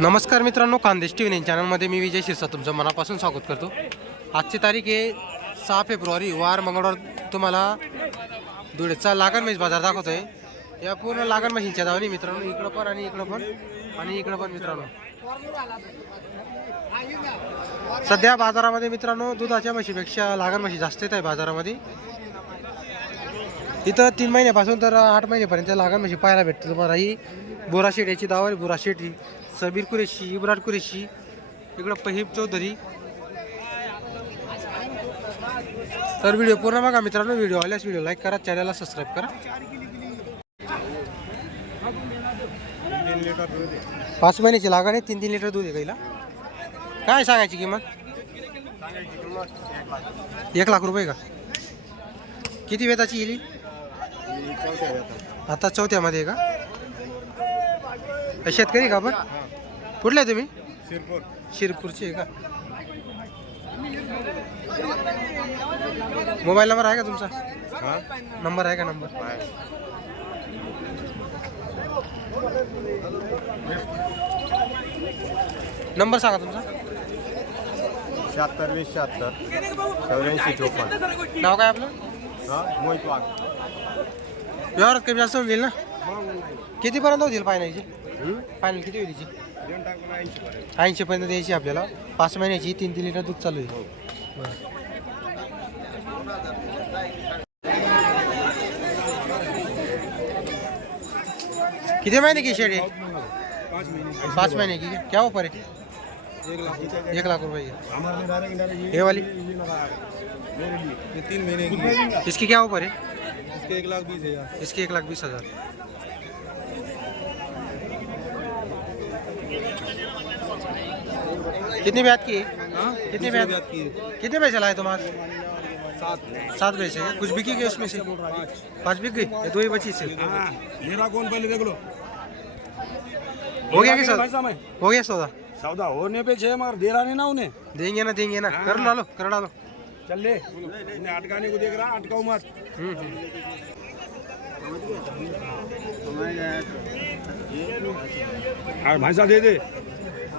नमस्कार मित्रांनो Khandesh T V चॅनलमध्ये मी विजय शिरसा तुमचं मनापासून स्वागत करतो. आजची तारीख आहे सहा फेब्रुवारी. वार मंगळवार तुम्हाला धुळेचा लागण म्हैस बाजार दाखवतो आहे या पूर्ण लागण म्हशींच्या धावणी मित्रांनो इकडं पण आणि इकडं पण आणि इकडं पण मित्रांनो. सध्या बाजारामध्ये मित्रांनो दुधाच्या म्हशीपेक्षा लागण म्हशी जास्त येत आहे बाजारामध्ये. इथं तीन महिन्यापासून तर आठ महिन्यापर्यंत लागण म्हशी पाहायला भेटते तुम्हाला. ही बोरा शेट याची दावा आहे बोरा ही. सबीर कुरेशी इब्रार कुरेशी इकडं पहिब चौधरी. तर व्हिडिओ पूर्ण बघा मित्रांनो व्हिडिओ आल्यास व्हिडिओ लाईक करा चॅनलला सबस्क्राईब करा. पाच महिन्याची लागण आहे तीन तीन लिटर दूध आहे गाईला. काय सांगायची किंमत? एक लाख रुपये का? किती वेताची गेली आता चौथ्यामध्ये का? शेतकरी का आपण? कुठले आहे तुम्ही? शिरपूर. शिरपूरचे आहे का? मोबाईल नंबर आहे का तुमचा? हा? नंबर आहे का नंबर? नंबर सांगा तुमचा. शहात्तर वीस शहात्तर चौऱ्याऐंशी चोपन्न. नाव काय आपलं? हा मोहित वाघ. व्यवहारात कमी जास्त होऊन जाईल ना? कितीपर्यंत होतील फायनलची फायनल किती होईल तिची ऐंशी पर्यंत द्यायची आपल्याला. पाच महिन्याची तीन तीन लिटर दूध चालू आहे. बरं. किती महिने की शेड? आहे पाच महिने की? क्या ऊपर है एक लाख डायरेक्ट ये वाली? तीन महीने की. इसकी क्या ऊपर है इसके एक लाख बीस हज़ार. इसकी एक लाख बीस हज़ार. कितनी ब्याज की है? हाँ? ब्याज की कितने पैसे लाए तुम आज? सात। पैसे कुछ बिकी गई उसमें से? पाँच। बिक गई? दो ही बची से हाँ मेरा कौन पहले देख लो। हो गया कि सौदा? हो गया सौदा? सौदा होने पे छे मगर दे रहा नहीं ना उन्हें। देंगे ना देंगे ना। कर डालो कर डालो। चल ले। अटकाने को देख रहा अटकाऊ मत। हम्म, हम्म। हाँ भैंसा दे दे। हाँ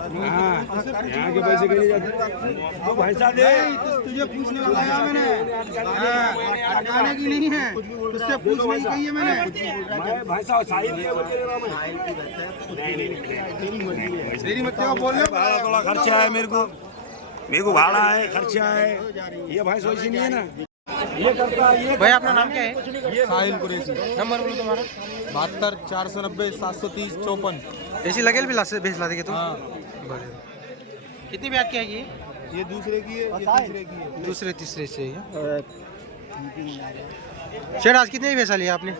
यहाँ के पैसे के लिए जाते तू भैंसा दे। तुझे पूछने मैंने। हाँ, की नहीं है। तुझसे पूछने की कही है मैंने। मैं भैंसा साई दिए वो दे रहा मैं। तेरी मत बोल रहे भाड़ा थोड़ा खर्चा है मेरे को। मेरे को भाड़ा है खर्चा है। ये भैंस वैसी नहीं है ना। ये करता है ये भैया अपना नाम क्या है? साहिल कुरेशी। नंबर बोलो तुम्हारा। बहत्तर चार सौ नब्बे सात सौ तीस चौपन। ऐसी लगे भी भेज ला देंगे तुम। हाँ। बरं किती ब्याज की आहे की ये दूसरे की है ये तीसरे की है। दूसरे तीसरे से है शेड आज कितने भैंसा लिया आपने?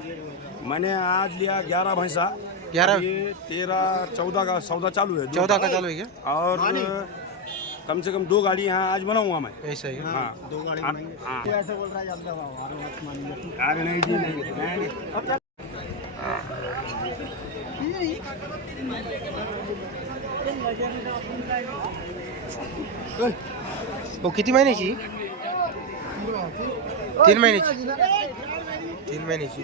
मैंने आज लिया ग्यारह भैंसा। ग्यारह? तेरह चौदह का सौदा चालू है। चौदह का चालू है क्या? और कम से कम दो गाड़ी यहाँ आज बनाऊँगा मैं। ऐसा ही हाँ। दो गाड़ी हाँ, बनाएँगे। हाँ। है अरे नहीं जी नहीं हो किती महिन्याची? तीन महिन्याची. तीन महिन्याची.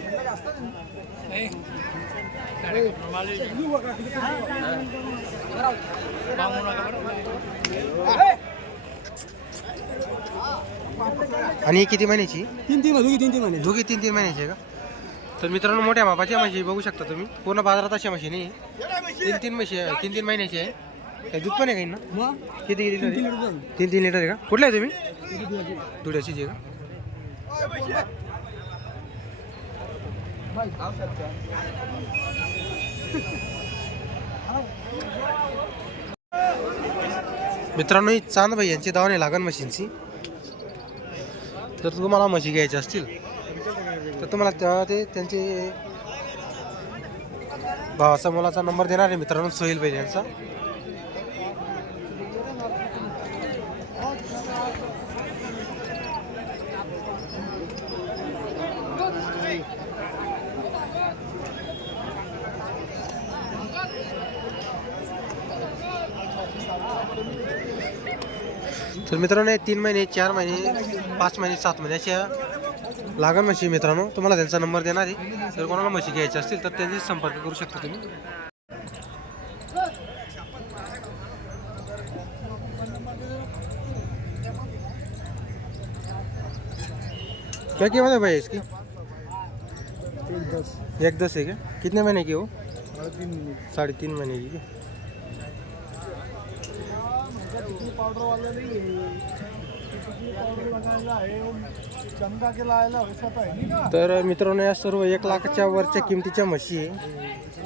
आणि ही किती महिन्याची? तीन तीन दोघी तीन तीन महिने दोघी तीन तीन महिन्याची आहे का? तर मित्रांनो मोठ्या मापाची म्हशी बघू शकता तुम्ही. पूर्ण बाजारात अशा म्हशी नाही तीन तीन म्हशी आहे तीन तीन महिन्याची आहे. काय दूध पण आहे काही ना? मग? किती लिटर तीन तीन लिटर आहे का? कुठले आहे तुम्ही? धुळ्याचीच आहे का? मित्रांनो ही चांदबाई यांची दावणे लागण मशीनची. जर तुम्हाला म्हशी घ्यायची असतील तर तुम्हाला तेव्हा ते त्यांचे भावाचा मुलाचा नंबर देणार आहे मित्रांनो सोहेल भाई यांचा. तर मित्रांनो तीन महिने चार महिने पाच महिने सात महिने अशा लागण म्हशी मित्रांनो. तुम्हाला त्यांचा नंबर देणार आहे. जर कोणाला म्हशी घ्यायची असतील तर त्यांनी संपर्क करू शकता तुम्ही. क्या कीमत है भाई इसकी? एक दस. एक दस है क्या कितने महीने की हो? साढ़े तीन महीने की. नहीं है पाउडर लगायला आहे. के? लायला तर मित्रांनो या सर्व एक लाखाच्या वरच्या किमतीच्या म्हशी. आहे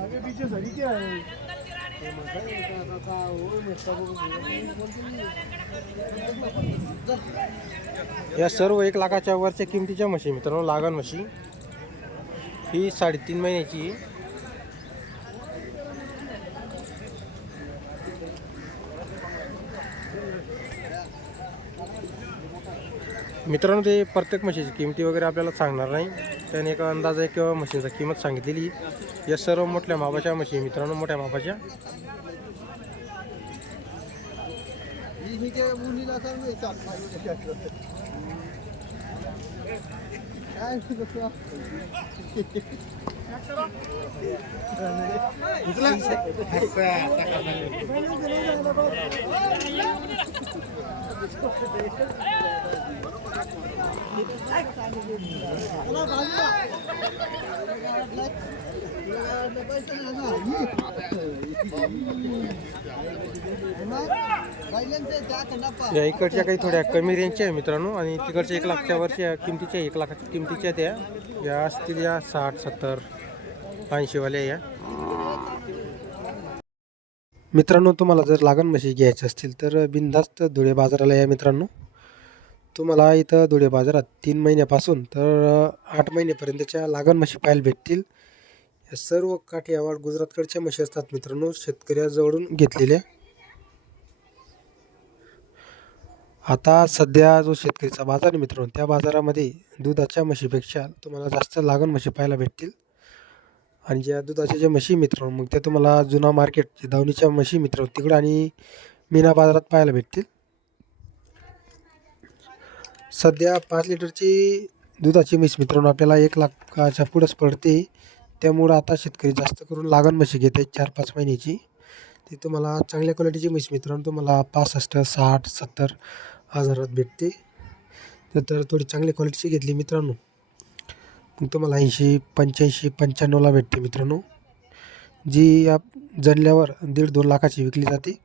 आगे पीछे या सर्व एक लाखाच्या वरच्या किमतीच्या म्हशी मित्रांनो लागण म्हशी. ही साडेतीन महिन्याची. मित्रांनो ते प्रत्येक म्हशीची किमती वगैरे आपल्याला सांगणार नाही. त्याने एका अंदाजे किंवा म्हशीचा किंमत सांगितलेली. या सर्व मोठ्या मापाच्या म्हशी मित्रांनो मोठ्या मापाच्या. काय या इकडच्या काही थोड्या कमी रेंजच्या आहे मित्रांनो. आणि तिकडच्या एक लाखच्या वरच्या किमतीच्या एक लाखाच्या किमतीच्या त्या या असतील या साठ सत्तर. ऐंशीवाल्या या. मित्रांनो तुम्हाला जर लागण म्हशी घ्यायचे असतील तर बिनधास्त धुळे बाजाराला या मित्रांनो. तुम्हाला इथं धुळे बाजारात तीन महिन्यापासून तर आठ महिन्यापर्यंतच्या लागण म्हशी पाहायला भेटतील. या सर्व काठियावाड गुजरातकडच्या म्हशी असतात मित्रांनो शेतकऱ्याजवळून घेतलेल्या. आता सध्या जो शेतकरीचा बाजार आहे मित्रांनो त्या बाजारामध्ये दुधाच्या म्हशीपेक्षा तुम्हाला जास्त लागण म्हशी पाहायला भेटतील. आणि ज्या दुधाच्या ज्या म्हशी मित्र मग त्या तुम्हाला जुना मार्केट जे धावणीच्या म्हशी मित्र तिकडं आणि मीना बाजारात पाहायला भेटतील. सध्या पाच लिटरची दुधाची म्हैस मित्रांनो आपल्याला एक लाखाच्या पुढंच पडते. त्यामुळं आता शेतकरी जास्त करून लागण म्हशी घेत आहेत चार पाच महिन्याची. ती तुम्हाला चांगल्या क्वालिटीची म्हैस मित्रांनो तुम्हाला पासष्ट साठ सत्तर हजारात भेटते. तर तर थोडी चांगली क्वालिटीची घेतली मित्रांनो. मग तुम्हाला ऐंशी पंच्याऐंशी पंच्याण्णवला भेटते मित्रांनो. जी या जणल्यावर दीड दोन लाखाची विकली जाते.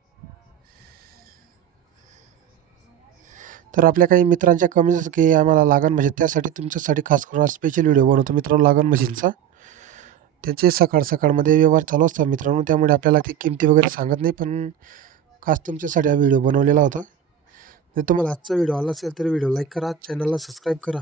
तर आपल्या काही मित्रांच्या कमेंट्स की आम्हाला लागण म्हणजे त्यासाठी तुमच्यासाठी खास करून स्पेशल व्हिडिओ बनवतो मित्रांनो लागण मशीनचा. त्यांचे सकाळ सकाळमध्ये व्यवहार चालू असतात मित्रांनो त्यामुळे आपल्याला ती किमती वगैरे सांगत नाही पण खास तुमच्यासाठी हा व्हिडिओ बनवलेला होता. जर तुम्हाला आजचा व्हिडिओ आला असेल तर व्हिडिओ लाईक करा चॅनलला सबस्क्राईब करा.